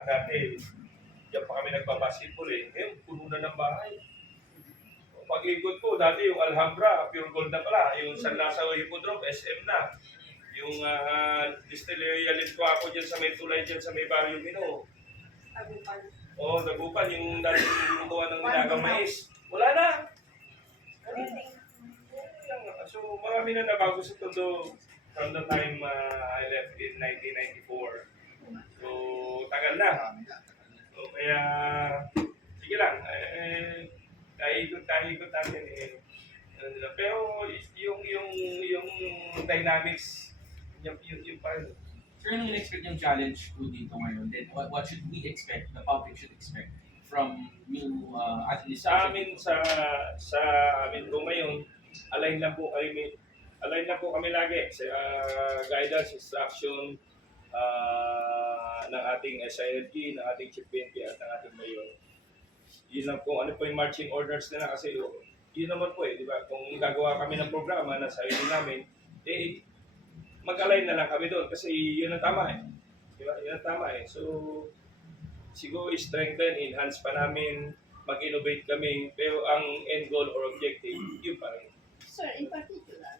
Dati, diyan pa kami nagbabasketball eh. Ngayon, puno na ng bahay. Pag-ikot ko, dati yung Alhambra, pure gold na pala. Yung San Lazaro Hippodrome, SM na. Yung Distilleria Limtuaco dyan sa may tulay dyan sa may Barrio Mino. Oo, Dagupan, yung dati yung gawa ng nilagang mais. Wala na. So, marami na nabago sa todo from the time I left in 1994. So, tagal na. So, kaya, sige lang. Ikot natin eh. Pero yung dynamics, yung parang, Sir, anong in-expect yung challenge ko dito ngayon? Then, what should we expect, the public should expect from new sa amin po ngayon, align lang po kami lagi sa guidance, instruction ng ating SILG, ng ating Chief PNP at ng ating Mayor. Yun lang po, ano po yung marching orders nila kasi yun naman po di ba? Kung gagawa kami ng programa na sa sarili namin, mag-align na lang kami doon kasi yun ang tama eh. Di ba? Yun ang tama eh. So, siguro strengthen, enhance pa namin, mag-innovate kami, pero ang end goal or objective, yun pa rin. Sir, in particular,